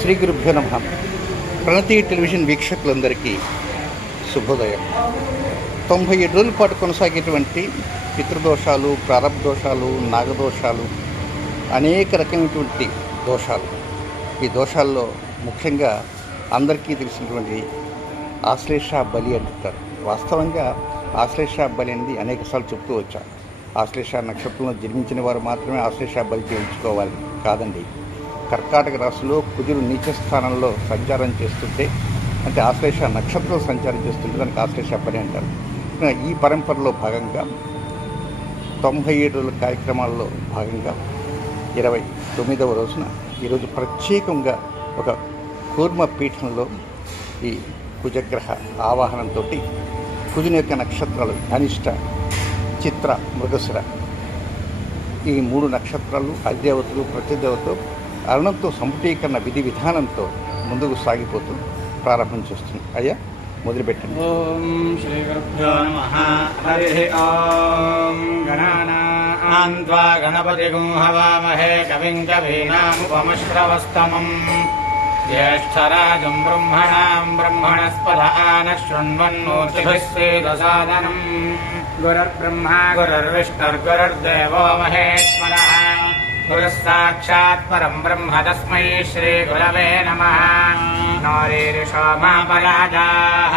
శ్రీ గురుభ్యో నమ. ప్రణతి టెలివిజన్ వీక్షకులందరికీ శుభోదయం. తొంభై ఏడు రోజుల పాటు కొనసాగేటువంటి పితృదోషాలు ప్రారంభ దోషాలు నాగదోషాలు అనేక రకమైనటువంటి దోషాలు. ఈ దోషాల్లో ముఖ్యంగా అందరికీ తెలిసినటువంటి ఆశ్లేష బలి అంటారు వాస్తవంగా ఆశ్లేష బలి అనేది అనేకసార్లు చెప్తూ వచ్చాను ఆశ్లేష నక్షత్రంలో జన్మించిన వారు మాత్రమే ఆశ్లేష బలి చేయించుకోవాలి కాదండి. కర్కాటక రాశిలో కుజుడు నీచ స్థానంలో సంచారం చేస్తుంటే అంటే ఆశ్లేష నక్షత్రం సంచారం చేస్తుంటే దానికి ఆశ్లేష పని అంటారు. ఈ పరంపరలో భాగంగా తొంభై ఏడు రోజుల కార్యక్రమాల్లో భాగంగా ఇరవై తొమ్మిదవ రోజున ఈరోజు ప్రత్యేకంగా ఒక కూర్మ పీఠంలో ఈ కుజగ్రహ ఆవాహనంతో కుజుని యొక్క నక్షత్రాలు అనిష్ట చిత్ర మృగశిర ఈ మూడు నక్షత్రాలు అధిదేవతలు ప్రతిదేవతలు అరుణంతో సముటీకరణ విధి విధానంతో ముందుకు సాగిపోతుంది. ప్రారంభం చేస్తుంది. అయ్యా మొదలుపెట్టండి. ఓం శ్రీ గురుభ్యో నమ. హరి ఓం గణానాన్వా గణపతి హవామహే కవిం కవీనాముపమశ్రవస్తమం. జ్యేష్టరాజం బ్రహ్మణాం బ్రహ్మణస్పదాన శృణ్వన్నోతిభిः శ్వేదసాదనం గురుర్బ్రహ్మ గురుర్విష్ణుర్గురుర్దేవో మహేశ్వరः. गुरुः साक्षात् परम् ब्रह्म तस्मै श्रीगुरवे नमः नोरीरिषो मापराजाः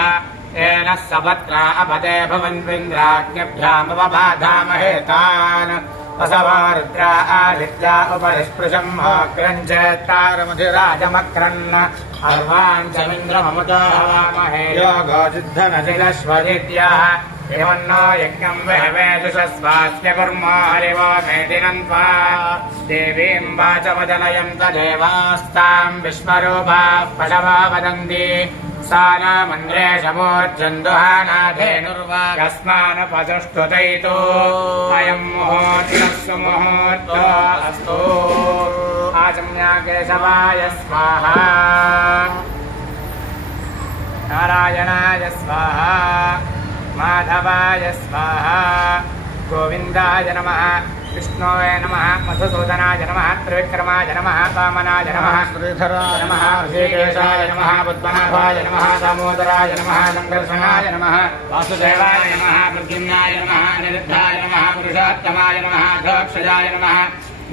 येन सपत्रा अपदे भवन्विन्द्राज्ञभ्यामवबाधामहे तान् वसवा रुद्रा आदित्या उपरिस्पृशम् अग्रम् चेत्तारमधिराजमक्रन् अर्वान् चमिन्द्रममुतो हवामहे योगो सिद्धनशिलश्वदित्यः एवन्नो यज्ञम् वहवेदुषस्वास्य कुर्मो हरिवो मेदिनन्त्वा देवीम् वाचवदलयम् तदेवास्ताम् विश्वरूपाः पशवा वदन्ति सा न मन्द्रे शमोर्जन्दुहानाधेनुर्वा कस्मानपसुष्टुतैतो अयम् मुहूर्तः सुमुहूर्तो अस्तु आचम्या केशवाय स्वाहा नारायणाय स्वाहा మాధవాయ స్వాహ గోవిందాయ నమ విష్ణోయ నమ మధుసూదనాయ నమ త్రివిక్రమాయ నమ వామనాయ నమ శ్రీధరాయ నమ ఋషికేశాయ నమ పద్మనాభాయ నమ దామోదరాయ నమ సంకర్షణాయ నమ వాసుదేవాయ నమ ప్రద్యుమ్నాయ నమ నిరుద్ధాయ నమ పురుషోత్తమాయ నమ ద్రోక్షజాయ నమ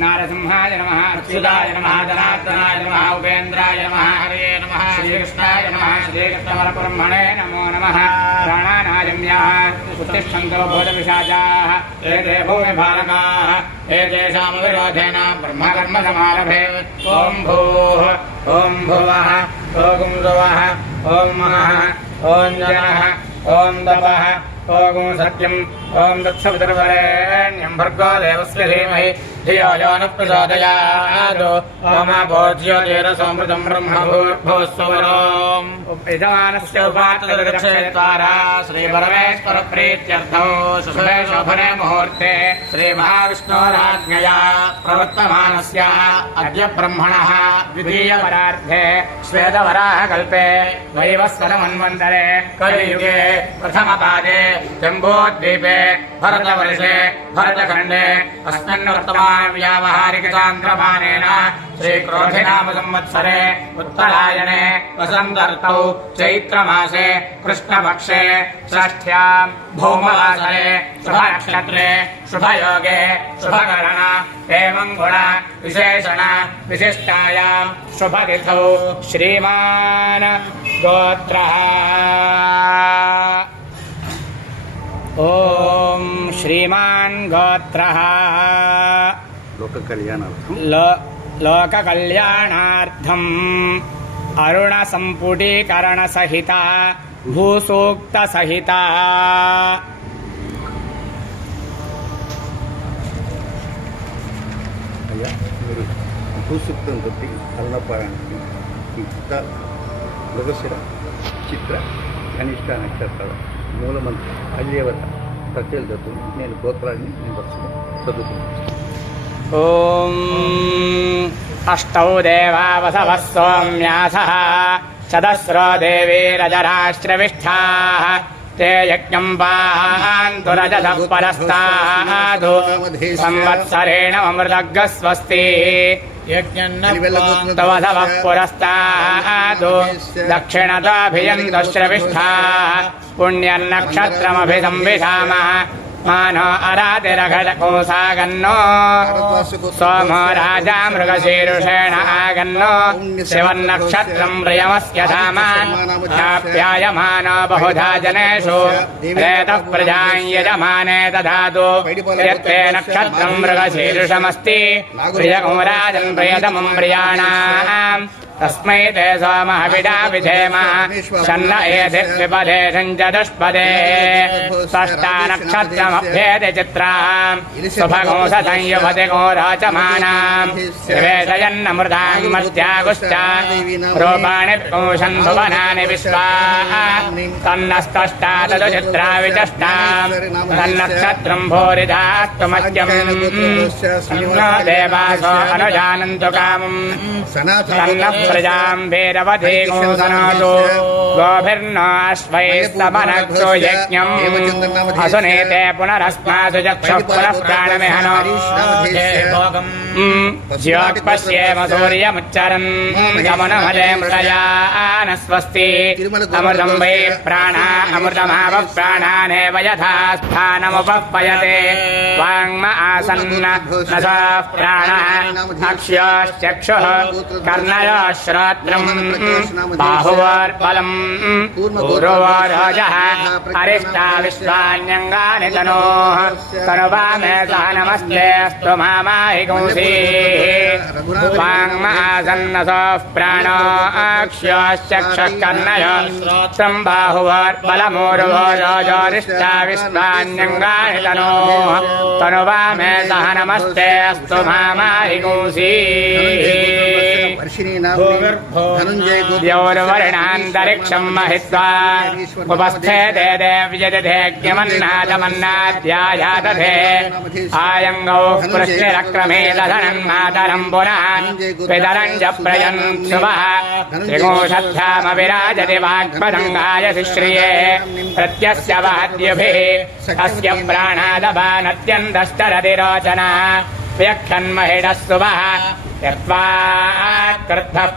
నారసింహాయ నమ అచ్యుతాయ నమ జనార్దనాయ నమ ఉపేంద్రాయ నమ హరే నమ శ్రీకృష్ణాయ నమ శ్రీకృష్ణవరబ్రహ్మణే నమో నమ प्राणानायम्याः उत्तिष्ठन्तो भूतविशाचाः एते ब्रह्मकर्मसमारभे ॐ भूः। ॐ भुवः। ॐ सुवः। ॐ महः ॐ जनः। ॐ तपः। ॐ सत्यम्। ॐ दत्सवितुर्वरेण्यं भर्गो देवस्य धीमहि। धियो यो न प्रचोदयात् ओमाभोज्योतिरसमृतं ब्रह्मभूर्भुवस्वरोम् यजमानस्य उपातदक्षेत्वारा श्रीपरमेश्वरप्रीत्यर्थौ सुषुभे शोभने मुहूर्ते श्रीमहाविष्णोराज्ञया प्रवर्तमानस्य अद्य ब्रह्मणः द्वितीयवरार्धे श्वेतवराहकल्पे कलियुगे प्रथमपादे जम्बोद्वीपे भरतवर्षे भरतखण्डे अस्मिन् वर्तमानव्यावहारिकचान्द्रमानेन श्रीक्रोधिनाम संवत्सरे उत्तरायणे वसन्तर्तौ चैत्रमासे कृष्णपक्षे षष्ठ्याम् भौमवासरे शुभनक्षत्रे शुभयोगे शुभकरण एवम् गुण विशेषण विशिष्टायाम् शुभतिथौ श्रीमान् गोत्रः ॐ श्रीमान् गोत्रः లోక కళ్యాణార్థం लो लोककल्याणार्थम् अरुणसम्पुटीकरणसहिता भूसूक्तसहिता అయ్యా మీరు భూసూక్తంతో అరుణపారానికి ఈ చిత్త మృగశిర చిత్ర కనిష్ట నక్షత్రాల మూలమంత్రి అల్యవత ప్రత్యేక చదువు నేను గోత్రాన్ని నేను వరుసగా చదువుతున్నాను ॐ अष्टौ देवा वसवः सोम्यासः चतस्रो देवीरजराश्रविष्ठाः ते यज्ञम् पान्तु रजतः परस्तादु संवत्सरेण अमृतग्रस्वस्ति तव धवः पुरस्तादु दक्षिणताभियन्तु श्रविष्ठाः पुण्यन्नक्षत्रमभिसंविधामः मानो अरातिरघटकोसागन्नो सोमो राजा मृगशीरुषेण आगन्नो शिवन्नक्षत्रम् प्रियमस्य धामान् ध्याप्यायमानो बहुधा जनेषु रेतः प्रजाम् यजमाने दधातु यत्ते नक्षत्रम् मृगशीर्षमस्ति प्रियकुमराजन् प्रियतमम् प्रियाणाम् तस्मै ते सोमः विडा विधेम। शन्न एधिर्विपदे सञ्चतुष्पदे षष्टा नक्षत्रमभ्येति चित्राम्। सुभगोंस संयुभति गोराचमानाम् निवेशयन्नमृताम् मर्त्यागुश्च। रूपाणि पुंसन् भुवनानि विश्वा। तन्नस्तष्टा तदु चित्रा विचष्टाम्। तन्नक्षत्रम् भूरिधास्तु मह्यम् देवासो अनुजानन्तु कामम्। तन्न प्रजाम् वेरवधे गोसनातो गोभिर्नो अश्वैस्तमनक्तो यज्ञम् असुनेते पुनरस्मासु चक्षुः पुनः प्राणमिहनो ज्योत्पश्येम सूर्यमुच्चरन् गमनमदे मृडया न स्वस्ति अमृतम् वै प्राणा अमृतमाव प्राणानेव यथा स्थानमुपपयते वाङ्म आसन्न न स प्राणः अक्ष्योश्चक्षुः कर्णयो श्रोत्रम् बाहुवर्बलम् पूर्वोरोजः अरिष्टा विश्वान्यङ्गानि तनोः तनुवामे सह नमस्ते अस्तु मामाहि पुंसी वाङ्मासन्नसोः प्राणो अक्ष्योश्चक्षः कर्णयो विश्वान्यङ्गानि तनोः तनुवामे सह नमस्ते अस्तु मामाहि पुंसी द्यौर्वर्णान्तरिक्षम् महित्वा उपस्थे दे देव्यजधेज्ञमन्नादमन्नाद्यायादधे आयङ्गौ कृष्णिरक्रमे दधनन् मातरम् पुनः पितरम् च प्रयन् शुभः त्रिगोषद्धामविराजति वाग्पदङ्गाय शिश्रिये प्रत्यस्य वाद्युभिः अस्य प्राणादपानत्यन्तश्चरतिरोचना व्यक्षन्महिडः शुभः यत्वाक्रद्धः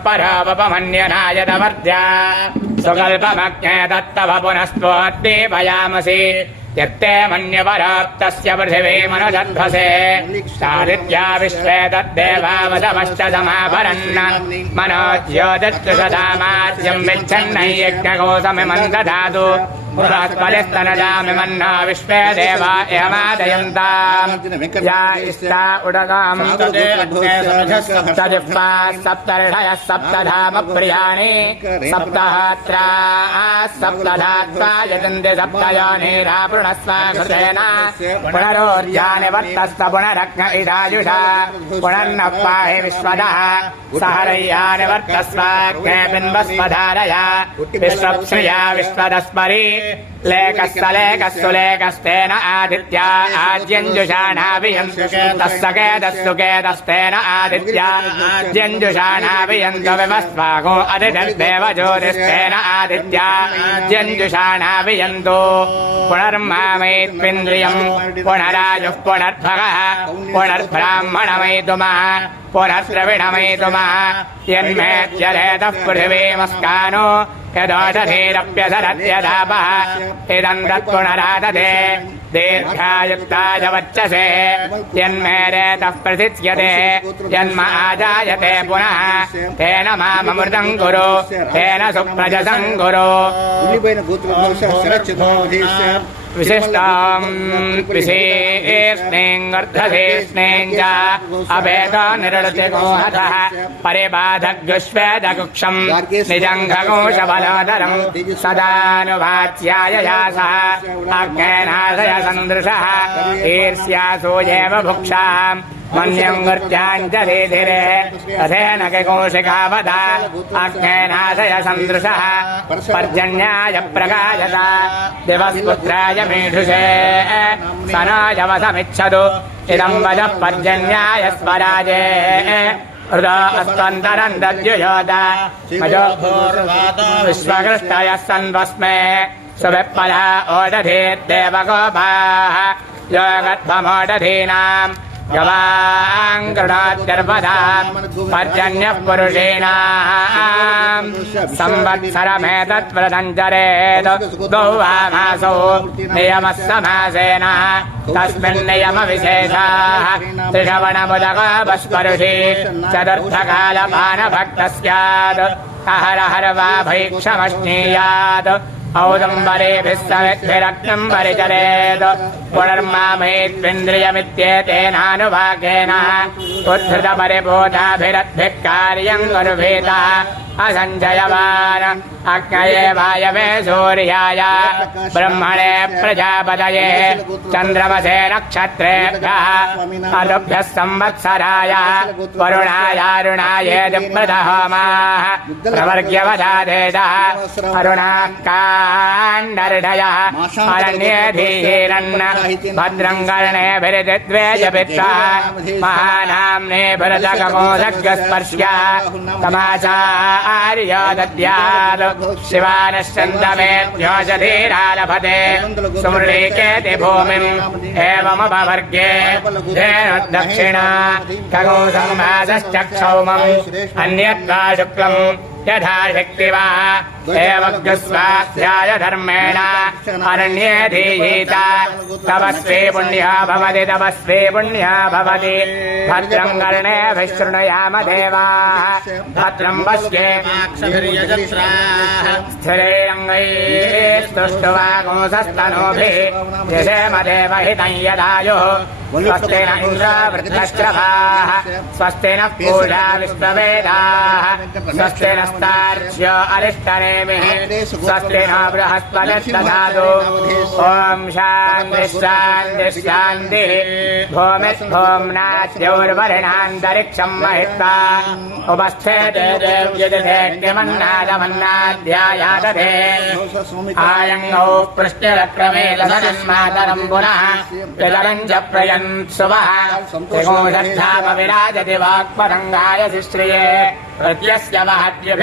यत्ते मन्यपराप्तस्य मनुजध्वसे सादित्या विश्वे तद्देवावसमश्च समापरन् मनो ज्योतिषदामाद्यम् विच्छन्नैयज्ञकोशमिमम् दधातु पुरात्मलिस्तनजामिमन्ना विश्वे देवा एमादयन्ताम् या इष्टा उडगाम् सप्तजिह्वा सप्तर्षयः सप्तधाम प्रियाणि सप्तहात्रा सप्तधात्वा यजन्ति सप्तयोनिरापुणस्वा कृतेन पुनरोर्जानि वर्तस्त पुनरग्न इदायुषा पुनर्न पाहि विश्वदः सहरय्यानि वर्तस्वाग्ने बिम्बस्वधारय विश्वप्श्रिया विश्वदस्परि लेकस्य लेकस्तु लेकस्तेन आदित्या आद्यञ्जुषाणाभियम् तस्य केदस्तु केदस्तेन आदित्या आद्यञ्जुषाणाभियन्तु विवस्वागो अदितिर्देव ज्योतिस्तेन आदित्या आद्यञ्जुषाणाभियन्तु पुनर्मामैत्विन्द्रियम् पुनराजुः पुनर्भगः पुनर्ब्राह्मणमैतुमः पुनर्द्रविणमैतुमः यन्मेत्यरेतः पृथिवीमस्कानो यदोषधीरप्यसरत्यधापः इदम् तत्पुनरादधे दीर्घायुक्ताय वच्चसे यन्मेरेतः प्रथित्यते जन्म आजायते पुनः। तेन माममृतम् कुरु। तेन सुप्रजसम् कुरु। विशिष्टाम् विशेष्णेऽर्धशेष्णेम् च अभेद निरडति गोहतः परिबाधग्युष्वेदकुक्षम्। निजङ्घघोषबलोदरम् सदानुवाच्याय यासः अग्नेनाशय सन्दृशः ईर्ष्यासो एव भुक्षाम्। मन्यङ्गुर्त्याञ्च धीधिरे रथेन कौशिकावध अग्नेनाशय सन्दृशः। पर्जन्याय प्रकाशत। दिवस्पुत्राय मेढुषे सनायवसमिच्छतु। पर्जन्याय स्वराजे। हृदस्तन्तरम् दद्युयोत विश्वकृष्टयः सन्वस्मे। सुविप्पला ओदधीर्देवगोपाः योगध्वमोदधीनाम् यवाङ्कृणात्यर्पदा पर्जन्यः पुरुषेणाम् संवत्सरमेतत्व्रतञ्चरेत् गौवामासौ नियमः समासेन तस्मिन्नियमविशेषाः त्रिषवणमुदकपस्परुषि चतुर्थकालपानभक्तः स्यात् अहर हर वा भैक्षमश्नीयात् औदम्बरेभिः समिद्भिरग्नम् परिचरेत् पुनर्मामेत्विन्द्रियमित्येतेनानुभागेन उद्धृतपरिबोधाभिरद्भिः कार्यम् अनुभेद असञ्जयवान् अग्नये वायवे सूर्याय ब्रह्मणे प्रजापतये चन्द्रमसे नक्षत्रेभ्यः अरुभ्यः संवत्सराय वरुणायारुणायेति प्रदहोमाः प्रवर्ग्यवधादेशः अरुणाकाण्डर्ढयः अरण्येधीरन्न भद्रम् कर्णेभिरिद्वेजपित्वा महानाम्ने भरतकमोदग्रस्पर्श्या ఆర్యో దద్యాలు శివానశ్చందమేధ్యోషధీరాలభతే సుమృళీకేతి భూమిం ఏమమపవర్గే దక్షిణ ఖగో సంభాసశ్చక్షౌమం అన్యద్వా శుక్లం यथा शक्ति वा धर्मेण अरण्ये धीयीता तपस्वी पुण्या भवति तपस्वी पुण्या भवति। भद्रम् कर्णे विशृणुयाम देवाः। भद्रम् पश्ये स्थिरैरङ्गैस्तुष्टुवागोसस्तनोभिः यशेम देवहितं यदायुः। स्वस्ति न इन्द्रवृद्धश्रवाः स्वस्ति नः पूजा विश्ववेदाः। स्वस्ति स्वस्तार्च्य अरिष्टनेमिः स्वस्तिनः बृहस्पतिर्दधातु। ॐ शान्तिश्शान्तिश्शान्तिः भूमिर्भूम्नाद्यौर्वरिणान्तरिक्षम् महित्वा। उपस्थेते देव्यदिधेऽग्निमन्नादमन्नाध्यायादधे आयङ्गौ पृष्टिरक्रमे लसनन्मातरम् पुनः पितरम् च प्रयन् सुवः त्रिकोषष्ठामविराजति वाक्परङ्गाय श्रिये प्रत्यस्य महद्यभि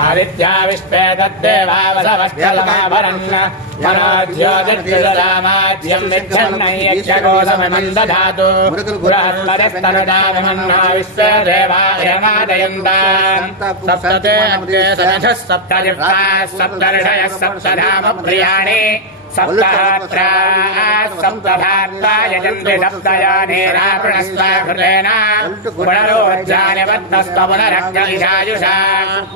आदित्या विश्वे तद्देवावसवस्थलमाभरन् मनोज्योतिर्जलामाज्यम् निच्छन्नय्यक्षकोसमम् दधातु बृहस्पतिस्तनुदामन्ना विश्वे देवायमादयन्ताम् सप्तते अग्रे सदशः सप्तजिह्वाः सप्तर्षयः सप्तधाम సప్తాయజంతి సప్తయానేరాపణస్వాహృతేనోజ్జానివర్ధస్తవనరక్షాయుష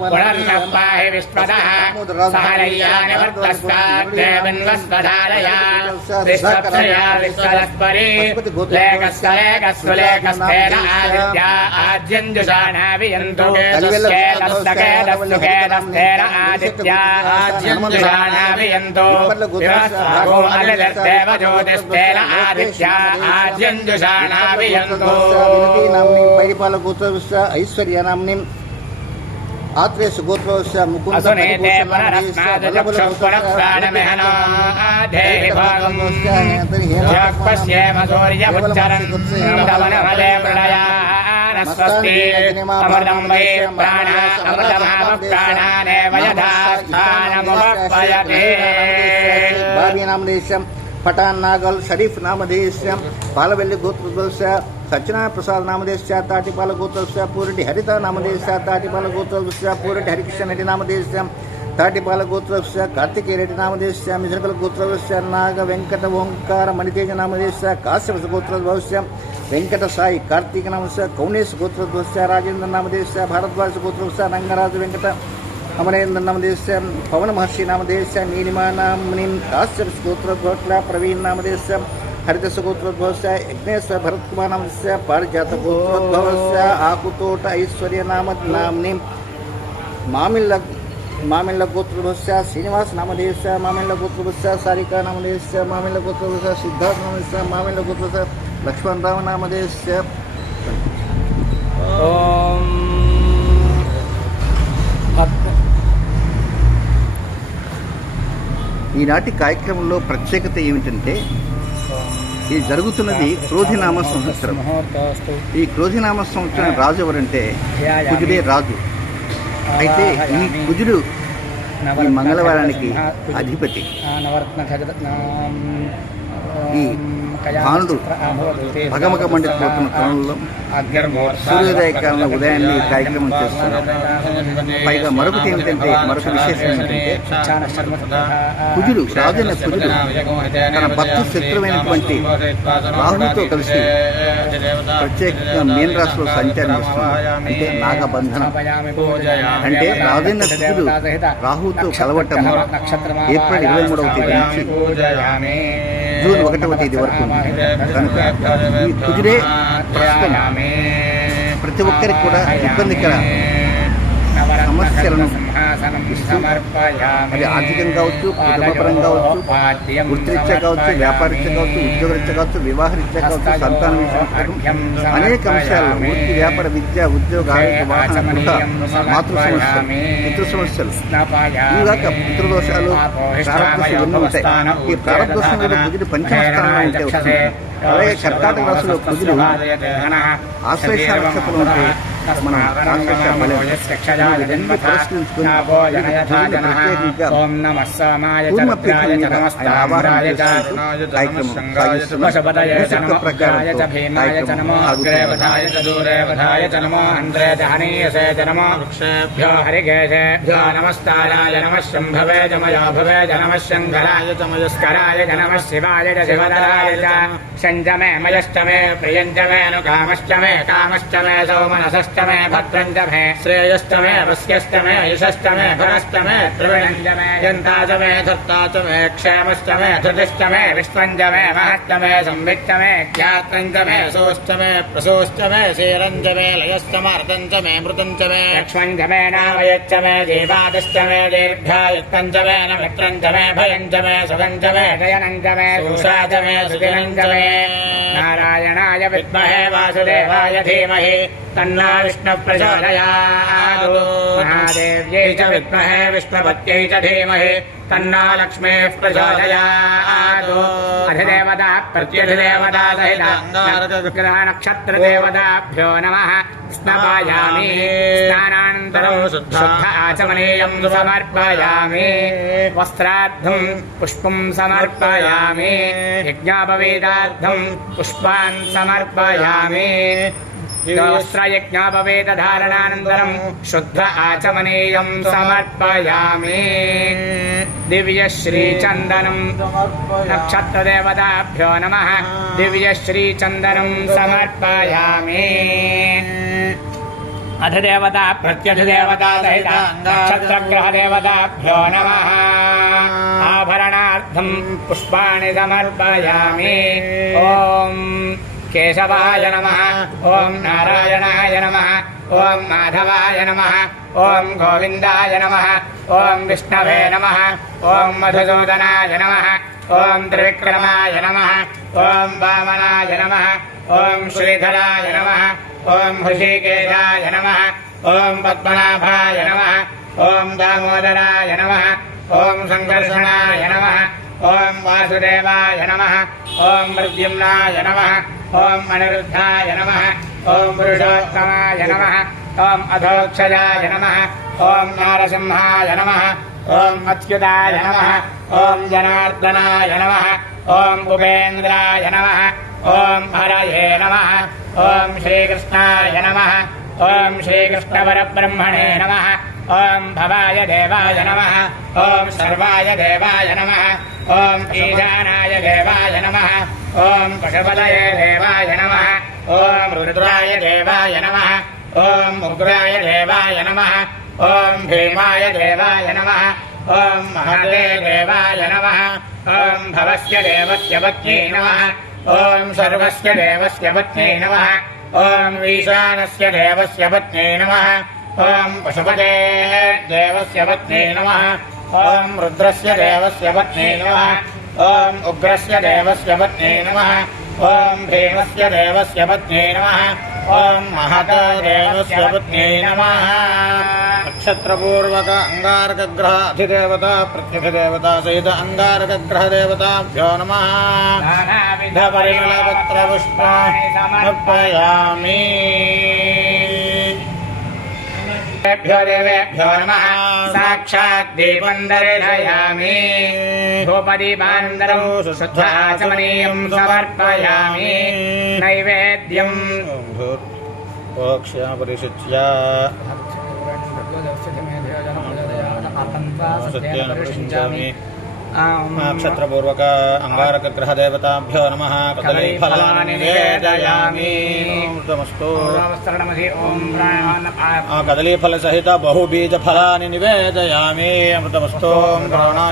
పునర్న పాహి విశ్వద సహనయ్యాని వర్ధస్తాన్వస్వధారయా విశ్వక్షయా విశ్వరస్పరి లేఖస్లేఖస్వలేఖస్థేన ఆదిత్యా దేవజ్యోతిస్తేన ఆదిత్యా ఆద్యంజుషాణాభియంతో పరిపాల గోత్రవిశ్వ ఐశ్వర్య నామ్ని ఆత్రే సుగోత్రవస్య ముకుందరక్షణమేహనా స్వస్తిమృతంబై ప్రాణ అమృతమామ ప్రాణానేవయధాస్థానముపయతే భాగ్యనామదేశం పటాన్ నాగల్ షరీఫ్ నామధేయస్యం పాలవెల్లి గోత్రదోశ సత్యనారాయణ ప్రసాద్ నామదేశ తాటిపాల గోత్రస్య పూరటి హరిత నామదేశ తాటిపాల గోత్రస్య పూరటి హరికృష్ణ రెడ్డి నామదేశం తాటిపాల గోత్రస్య కార్తికేయ రెడ్డి నామదేశ మిశ్రకల గోత్రస్య నాగ వెంకట ఓంకార మణితేజ నామదేశ కాశ్యప గోత్ర वेंकट साई कर्तिक से, कौनेश गोत्र राजेन्द्र नामदेश भारद्वाज गोत्रध्वस् रंगराज वेंकट अमरेन्द्र नामदेश पवन महर्षि नामदेश नीलिमानी काश्यप गोत्रध्वस्य प्रवीण नामदेश हरदस गोत्रध्वस्य यज्ञेश भरतकुमार नामदेश पारिजात गोत्रध्वस्य आकुतोट ऐश्वर्य नाम नामनी मामिल्ल మామిళ్ళ గోత్రోద్భవస్య శ్రీనివాస నామదేశ మామిళ్ళ గోత్రోద్భవస్య సారికా నామదేశ మామిళ్ళ గోత్రోద్భవస్య సిద్ధార్థ నామదేశ మామిళ్ళ గోత్రోద్భవస్య లక్ష్మణ్ రామ నామదేశ ఈనాటి కార్యక్రమంలో ప్రత్యేకత ఏమిటంటే ఇది జరుగుతున్నది క్రోధినామ సంవత్సరం. ఈ క్రోధినామ సంవత్సరం రాజు ఎవరంటే కుజుడే రాజు. అయితే ఈ కుజుడు ఈ మంగళవారానికి అధిపతి. నవరత్న ఈ భానుడు భగమగ మండిపోతున్న తరుణంలో సూర్యోదయ కాలంలో ఉదయాన్నే ఈ కార్యక్రమం చేస్తున్నారు. పైగా మరొకటి ఏమిటంటే మరొక విశేషం ఏమిటంటే కుజుడు రాజైన కుజుడు తన భక్త శత్రువైనటువంటి రాహుతో కలిసి ప్రత్యేకంగా మీన రాశిలో సంచారం చేస్తున్నారు. అంటే నాగబంధనం. అంటే రాజైన కుజుడు రాహుతో కలవటం ఏప్రిల్ ఇరవై మూడవ తేదీ నుంచి జూన్ ఒకటవ తేదీ వరకు. కనుక ఈ కుజుడే ప్రస్తుతం ప్రతి ఒక్కరికి కూడా ఇబ్బందికర సమస్యలను అది ఆర్థికంగా కావచ్చు కుటుంబపరంగా కావచ్చు వృత్తిరీత్యా కావచ్చు వ్యాపారరీత్యా కావచ్చు ఉద్యోగరీత్యా కావచ్చు వివాహరీత్యా కావచ్చు సంతాన విషయం అనేక అంశాల్లో వృత్తి వ్యాపార విద్య ఉద్యోగ ఆరోగ్య వాహన మాతృ సమస్యలు పితృ సమస్యలు. ఇవిగాక పితృదోషాలు ప్రారంభ ఉంటాయి. ఈ ప్రారంభ దోషంలో కుదిరి పంచమ స్థానంలో ఉంటే వస్తుంది. అలాగే కర్కాటక రాశిలో కుదురు ఆశ్లేష నక్షత్రం ఉంటే ओम नमः सामाय च रुद्राय च नमस्ताम्राय च शङ्गाय च वशपतये च नमो उग्राय च भीमाय च नमो अग्रेवधाय च दूरेवधाय नमस्ताराय नमः शम्भवे च मया शङ्कराय च मयस्कराय च शिवाय च शिवधराय च शञ्जमे मयश्च मे प्रियञ्च मे अनुकामश्च मे कामश्च मे सौमनसश्च मे भद्रम् च मे श्रेयश्च मे वृष्यश्च मे यशश्च मे भरश्च मे त्रिविणम् मे यन्ता च मे धत्ता च मे क्षेमश्च मे धृतिश्च मे विश्वम् मे महश्च मे संविच्च मे ख्यातम् मे सोश्च मे प्रसोश्च मे मे लयश्च मे मे मे मे मे मे न मे मे मे मे मे मे नारायणाय विद्महे वासुदेवाय धीमहि। तन्ना विष्णुः प्रचोदयात् महादेव्यै च विद्महे च धीमहि तन्ना लक्ष्मीः प्रचोदयात् अधिदेवता प्रत्यधिदेवता सहिता नक्षत्रदेवताभ्यो नमः। स्नपायामि। स्नानानन्तरं शुद्ध समर्पयामि। पुष्पं समर्पयामि। यज्ञापवेदार्थं पुष्पान् समर्पयामि। वस्त्रयज्ञापवेदधारणानन्तरं शुद्ध आचमनीयं समर्पयामि दिव्यश्रीचन्दनं नक्षत्रदेवताभ्यो नमः दिव्यश्रीचन्दनं समर्पयामि अधिदेवता प्रत्यधिदेवता सहिता नक्षत्रग्रहदेवताभ्यो नमः आभरणार्थं पुष्पाणि समर्पयामि ॐ केशवाय नमः ॐ नारायणाय नमः ॐ माधवाय नमः ॐ गोविन्दाय नमः ॐ विष्णवे नमः ॐ मधुसूदनाय नमः ॐ त्रिविक्रमाय नमः ॐ वामनाय नमः ॐ श्रीधराय नमः ॐ हृषिकेशाय नमः ॐ पद्मनाभाय नमः ॐ दामोदराय नमः ॐ सङ्कर्षणाय नमः ॐ वासुदेवाय नमः ॐ मृद्युम्नाय नमः ॐ अनिरुद्धाय नमः ॐ पुरुषोत्तमाय नमः ॐ अधोक्षजाय नमः ॐ नारसिंहाय नमः ॐ अच्युताय नमः ॐ जनार्दनाय नमः ॐ उपेन्द्राय नमः ॐ हरये नमः ॐ श्रीकृष्णाय नमः ॐ श्रीकृष्णपरब्रह्मणे नमः ॐ भवाय देवाय नमः ॐ सर्वाय देवाय नमः ॐ ईशानाय देवाय नमः ॐ पशुपलये देवाय नमः ॐ रुद्राय देवाय नमः ॐ उग्राय देवाय नमः ॐ भीमाय देवाय नमः ॐ महते देवाय नमः ॐ भवस्य देवस्य पत्नी नमः ॐ सर्वस्य देवस्य पत्नी नमः ॐ ईशानस्य देवस्य पत्नी नमः ॐ पशुपते देवस्य पत्नी नमः। ॐ रुद्रस्य देवस्य पत्नी नमः। ॐ उग्रस्य देवस्य पत्नी नमः। ॐ भीमस्य देवस्य पत्न्यै नमः। ॐ महतदेवस्य पत्न्यै नमः। नक्षत्रपूर्वक अङ्गारकग्रह अधिदेवता प्रत्यधिदेवता सहित अङ्गारकग्रहदेवताभ्यो नमः। नानाविधपरिमलपत्रपुष्पाणि समर्पयामि। భ్యో దేవేభ్యో నమ సాక్షాత్ దీపం దర్శయామి ధూపదీపానందరం శుద్ధాచమనీయం సమర్పయామి నైవేద్యం ఓక్ష్యాపరిశుచ్య సత్యాన్ని ప్రశించామి नक्षत्रपूर्वक अङ्गारकग्रहदेवताभ्यो नमः। कदलीफलानि निवेदयामि। कदलीफलसहित बहुबीजफलानि निवेदयामि। अमृतमस्तु ग्रहणाय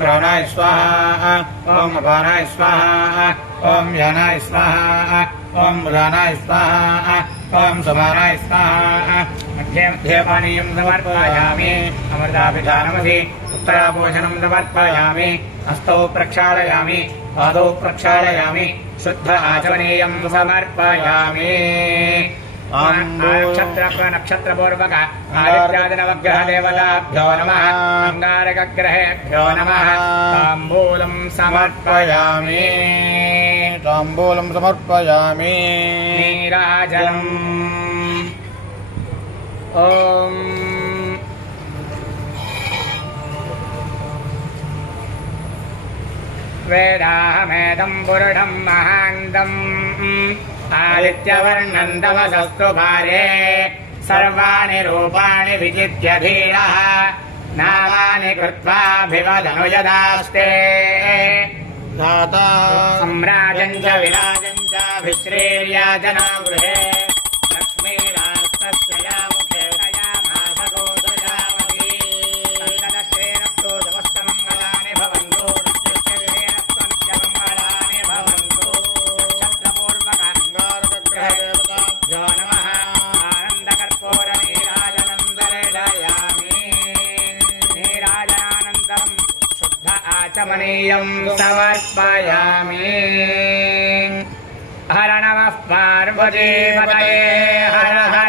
ग्रहणाय स्वाहा। ॐ अपानाय स्वाहा। ॐ यानाय स्वाहा। ॐ स्वाहा। ॐ समानाय स्वाहा। मध्ये मध्ये पानीयं समर्पयामि। अमृताभिधानमसि। उत्तराभूषणं समर्पयामि हस्तौ प्रक्षालयामि। पादौ प्रक्षालयामि। शुद्ध आचमनीयं समर्पयामि। नक्षत्र नक्षत्रपूर्वक आदित्यादिनवग्रह देवताभ्यो नमः। अङ्गारकग्रहेभ्यो नमः। ताम्बूलं समर्पयामि। ताम्बूलं समर्पयामि। नीराजलम् वेदाहमेदम् पुरुषम् महान्तम् आदित्यवर्णम् तमसस्तु भारे सर्वाणि रूपाणि विजित्य धीरः नामानि कृत्वाभिवदनुयदास्ते सम्राजम् च विराजम् चाभिश्रेर्याजना गृहे సుబ్రహ్మణ్యం సమర్పయామి హర నమ పార్వతీ హర